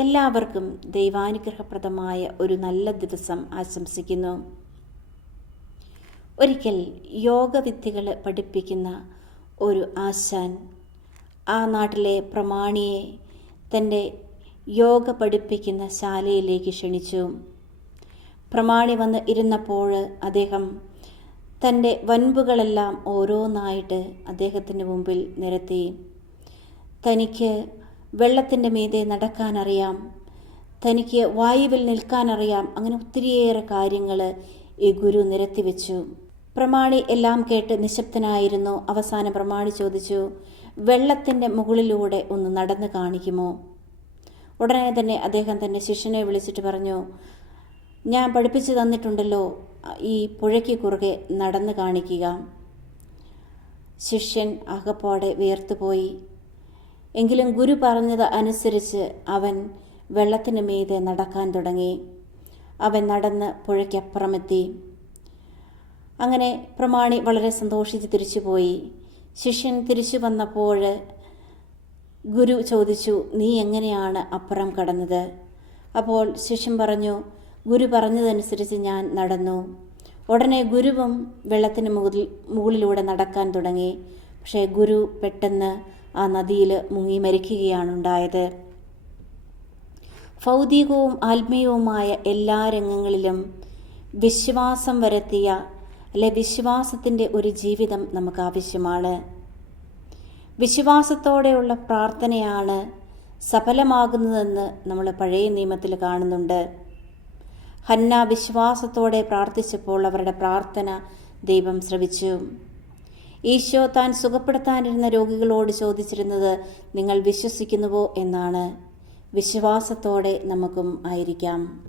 എല്ലാവർക്കും ദൈവാനുഗ്രഹപ്രദമായ ഒരു നല്ല ദിവസം ആശംസിക്കുന്നു. ഒരിക്കൽ യോഗവിദ്യകൾ പഠിപ്പിക്കുന്ന ഒരു ആശാൻ ആ നാട്ടിലെ പ്രമാണിയെ തന്റെ യോഗ പഠിപ്പിക്കുന്ന ശാലയിലേക്ക് ക്ഷണിച്ചു. പ്രമാണി വന്ന് ഇരുന്നപ്പോൾ അദ്ദേഹം തന്റെ വൻപുകളെല്ലാം ഓരോന്നായിട്ട് അദ്ദേഹത്തിന്റെ മുമ്പിൽ നിരത്തി. തനിക്ക് വെള്ളത്തിന്റെ മീതെ നടക്കാനറിയാം. തനിക്ക് വായുവിൽ നിൽക്കാനറിയാം. അങ്ങനെ ഒത്തിരിയേറെ കാര്യങ്ങൾ ഈ ഗുരു നിരത്തി വെച്ചു. പ്രമാണി എല്ലാം കേട്ട് നിശബ്ദനായിരുന്നു. അവസാനം പ്രമാണി ചോദിച്ചു വെള്ളത്തിന്റെ മുകളിലൂടെ ഒന്ന് നടന്നു കാണിക്കുമോ? ഉടനെ തന്നെ അദ്ദേഹം തന്റെ ശിഷ്യനെ വിളിച്ചിട്ട് പറഞ്ഞു ഞാൻ പഠിപ്പിച്ചു തന്നിട്ടുണ്ടല്ലോ ഈ പുഴയ്ക്ക് കുറുകെ നടന്നു കാണിക്കുക. ശിഷ്യൻ അകപ്പോടെ വിയർത്തുപോയി. എങ്കിലും ഗുരു പറഞ്ഞത് അനുസരിച്ച് അവൻ വെള്ളത്തിന് മീതെ നടക്കാൻ തുടങ്ങി. അവൻ നടന്ന് പുഴയ്ക്കപ്പുറമെത്തി. അങ്ങനെ പ്രമാണി വളരെ സന്തോഷിച്ച് തിരിച്ചുപോയി. ശിഷ്യൻ തിരിച്ചു വന്നപ്പോൾ ഗുരു ചോദിച്ചു നീ എങ്ങനെയാണ് അപ്പുറം കടന്നത്? അപ്പോൾ ശിഷ്യൻ പറഞ്ഞു ഗുരു പറഞ്ഞതനുസരിച്ച് ഞാൻ നടന്നു. ഉടനെ ഗുരുവും വെള്ളത്തിന് മുകളിൽ മുകളിലൂടെ നടക്കാൻ തുടങ്ങി. പക്ഷേ ഗുരു പെട്ടെന്ന് ആ നദിയിൽ മുങ്ങി മരിക്കുകയാണ് ഉണ്ടായത്. ഭൗതികവും ആത്മീയവുമായ എല്ലാ രംഗങ്ങളിലും വിശ്വാസം വരത്തിയ അല്ലെ വിശ്വാസത്തിന്റെ ഒരു ജീവിതം നമുക്ക് ആവശ്യമാണ്. വിശ്വാസത്തോടെയുള്ള പ്രാർത്ഥനയാണ് സഫലമാകുന്നതെന്ന് നമ്മൾ പഴയ നിയമത്തിൽ കാണുന്നുണ്ട്. ഹന്ന വിശ്വാസത്തോടെ പ്രാർത്ഥിച്ചപ്പോൾ അവരുടെ പ്രാർത്ഥന ദൈവം ശ്രവിച്ചു. ഈശോ താൻ സുഖപ്പെടുത്താനിരുന്ന രോഗികളോട് ചോദിച്ചിരുന്നത് നിങ്ങൾ വിശ്വസിക്കുന്നുവോ എന്നാണ്. വിശ്വാസത്തോടെ നമുക്കും ആയിരിക്കാം.